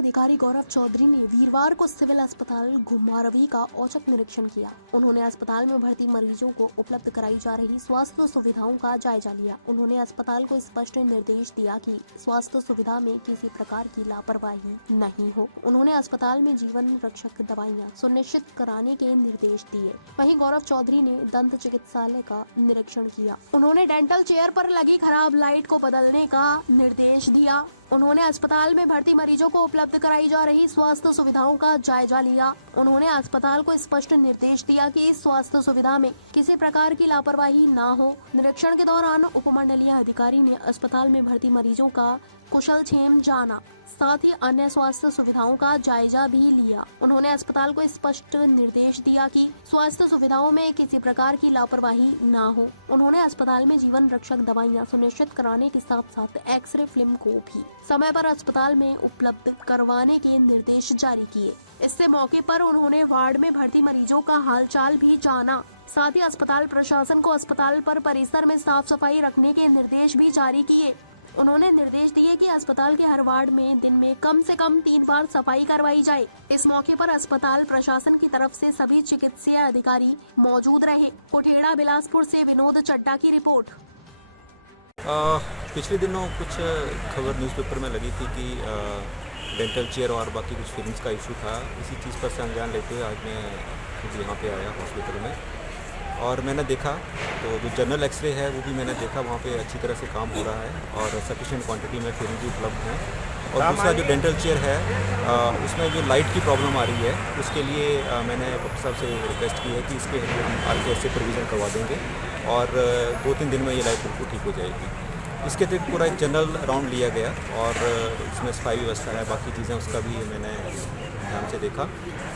अधिकारी गौरव चौधरी ने वीरवार को सिविल अस्पताल घुमारवी का औचक निरीक्षण किया। उन्होंने अस्पताल में भर्ती मरीजों को उपलब्ध कराई जा रही स्वास्थ्य सुविधाओं का जायजा लिया। उन्होंने अस्पताल को स्पष्ट निर्देश दिया कि स्वास्थ्य सुविधा में किसी प्रकार की लापरवाही नहीं हो। उन्होंने अस्पताल में जीवन रक्षक दवाइयां सुनिश्चित कराने के निर्देश दिए। वहीं गौरव चौधरी ने दंत चिकित्सालय का निरीक्षण किया। उन्होंने डेंटल चेयर पर लगी खराब लाइट को बदलने का निर्देश दिया। उन्होंने अस्पताल में भर्ती मरीजों को उपलब्ध कराई जा रही स्वास्थ्य सुविधाओं का जायजा लिया। उन्होंने अस्पताल को स्पष्ट निर्देश दिया कि इस स्वास्थ्य सुविधा में किसी प्रकार की लापरवाही न हो। निरीक्षण के दौरान उपमंडलीय अधिकारी ने अस्पताल में भर्ती मरीजों का कुशलक्षेम जाना, साथ ही अन्य स्वास्थ्य सुविधाओं का जायजा भी लिया। उन्होंने अस्पताल को स्पष्ट निर्देश दिया कि स्वास्थ्य सुविधाओं में किसी प्रकार की लापरवाही न हो। उन्होंने अस्पताल में जीवन रक्षक दवाइयां सुनिश्चित कराने के साथ साथ एक्सरे फिल्म को भी समय पर अस्पताल में उपलब्ध करवाने के निर्देश जारी किए। इससे मौके पर उन्होंने वार्ड में भर्ती मरीजों का हालचाल भी जाना। साथ ही अस्पताल प्रशासन को अस्पताल परिसर में साफ सफाई रखने के निर्देश भी जारी किए। उन्होंने निर्देश दिए कि अस्पताल के हर वार्ड में दिन में कम से कम 3 बार सफाई करवाई जाए। इस मौके पर अस्पताल प्रशासन की तरफ से सभी चिकित्सीय अधिकारी मौजूद रहे। कोठेड़ा बिलासपुर से विनोद चड्डा की रिपोर्ट। पिछले दिनों कुछ खबर न्यूज़पेपर में लगी थी कि डेंटल चेयर और बाकी कुछ फिल्म्स का इशू था। इसी चीज़ पर संज्ञान लेते हुए आज मैं खुद यहाँ पे आया हॉस्पिटल में और मैंने देखा तो जो जनरल एक्सरे है वो भी मैंने देखा, वहाँ पे अच्छी तरह से काम हो रहा है और सफिशिएंट क्वांटिटी में फिल्म भी उपलब्ध है। और दूसरा जो डेंटल चेयर है उसमें जो लाइट की प्रॉब्लम आ रही है उसके लिए मैंने डॉक्टर साहब से रिक्वेस्ट की है कि इसके लिए हम RKS से प्रोविज़न करवा देंगे और 2-3 दिन में ये लाइट बिल्कुल ठीक हो जाएगी। इसके अतिरिक्त पूरा एक जनरल राउंड लिया गया और इसमें सफाई व्यवस्था है, बाकी चीज़ें उसका भी मैंने ध्यान से देखा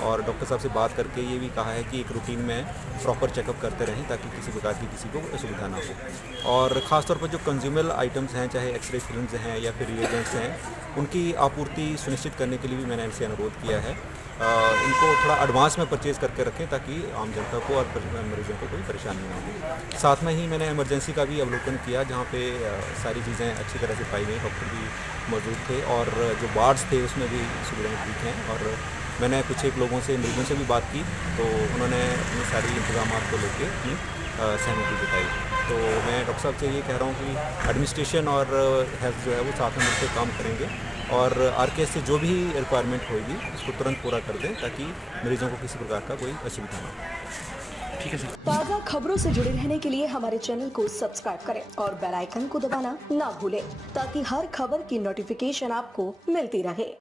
और डॉक्टर साहब से बात करके ये भी कहा है कि एक रूटीन में प्रॉपर चेकअप करते रहें ताकि किसी प्रकार की किसी को असुविधा ना हो। और ख़ासतौर पर जो कंज्यूमर आइटम्स हैं, चाहे एक्सरे फिल्म्स हैं या फिर रिएजेंट्स हैं, उनकी आपूर्ति सुनिश्चित करने के लिए भी मैंने इनसे अनुरोध किया है। इनको थोड़ा एडवांस में परचेज़ करके रखें ताकि आम जनता को और मरीजों को कोई परेशानी ना हो। साथ में ही मैंने इमरजेंसी का भी अवलोकन किया जहाँ पे सारी चीज़ें अच्छी तरह से पाई गई, डॉक्टर भी मौजूद थे और जो वार्ड्स थे उसमें भी सुविधाएँ ठीक हैं। और मैंने कुछ एक लोगों से, मरीजों से भी बात की तो उन्होंने अपनी सारी इंतजाम को लेके अपनी सहमति जताई। तो मैं डॉक्टर साहब से ये कह रहा हूँ कि एडमिनिस्ट्रेशन और हेल्थ जो है वो साथ में मिलकर काम करेंगे और RKS से जो भी रिक्वायरमेंट होगी उसको तुरंत पूरा कर दें ताकि मरीजों को किसी प्रकार का कोई असुविधा ना हो। ठीक है सर। ताज़ा खबरों से जुड़े रहने के लिए हमारे चैनल को सब्सक्राइब करें और बेल आइकन को दबाना ना भूलें ताकि हर खबर की नोटिफिकेशन आपको मिलती रहे।